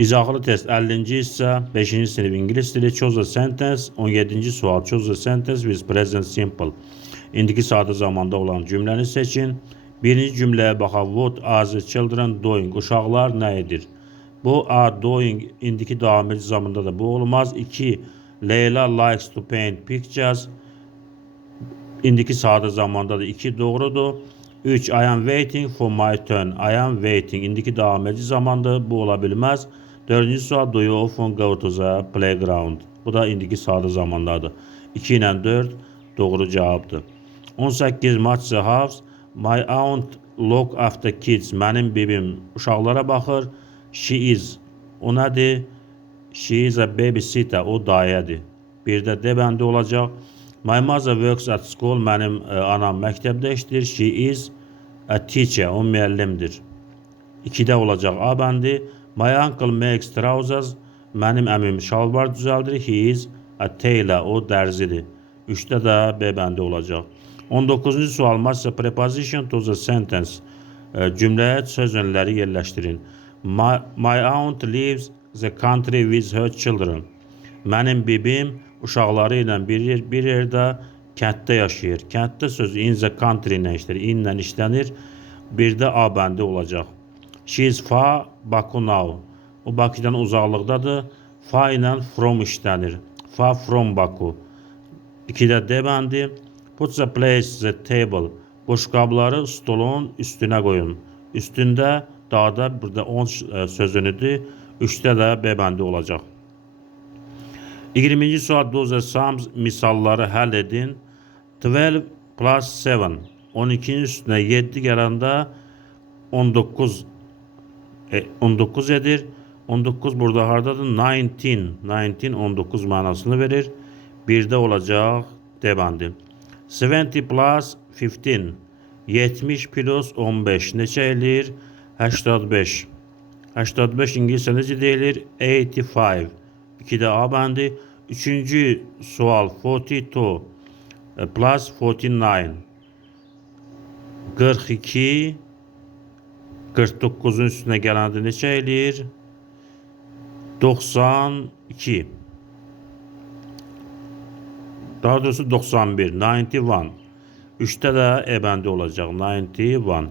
İzahlı test 50. hissə 5-ci sinif ingilis dili. Choose a sentence 17-ci sual. Choose a sentence with present simple. İndiki sadə zamanda olan cümləni seçin. Birinci cümləyə baxaq. What are the children doing? Uşaqlar nə edir? Bu are doing indiki davam edici zamanda da bu olmaz. 2. Leyla likes to paint pictures. İndiki sadə zamanda da 2 doğrudur. 3. I am waiting for my turn. I am waiting. İndiki davam edici zamanda bu ola bilməz. 4-cü sual. Do you often go to the playground? Bu da indiki sadə zamandadır. 2 ilə 4 doğru cavabdır. 18. Match the house. My aunt look after kids. Mənim bibim uşaqlara baxır. She is. O nədir? She is a babysitter. O dayədir. Bir də D bəndi olacaq. My mother works at school. Mənim anam məktəbdə işləyir. She is a teacher. O müəllimdir. 2-də olacaq A bəndi. My uncle makes trousers. Mənim əmim şalvar düzəldir. He is a tailor. O dərzidir. 3-də də B bəndi olacaq. 19-cu sual. Match the preposition to the sentence. Cümləyə söz önləri yerləşdirin. My aunt lives the country with her children. Mənim bibim uşaqları ilə bir yerdə kənddə yaşayır. Kənddə sözü in the country ilə işlənir. In ilə işlənir. Bir də A bəndi olacaq. She is far Baku now. O Bakıdan uzaqlıqdadır. Far ilə from işlənir. Far from Baku. 2-də D bəndi. Put the place the table. Boşqabları stolun üstünə qoyun. Üstündə dağda burada 10 sözünüdür. 3-də də B bəndi olacaq. 20-ci sual. Do the sums misalları həll edin. 12 plus 7. 12-nin üstünə 7 gələndə 19 edir. 19 burada hardadır? 19 mənasını verir. 1-də olacaq D bəndi. 70 plus 15. 70 plus 15 neçə eləyir? 85. 85 ingiliscə necə deyilir? 85. 2-də A bəndi. 3-cü sual. 42 plus 49. 42. 49-un üstünə gələndə neçə eləyir? 92. Daha doğrusu 91. 91. 3-də də E bəndi olacaq. 91.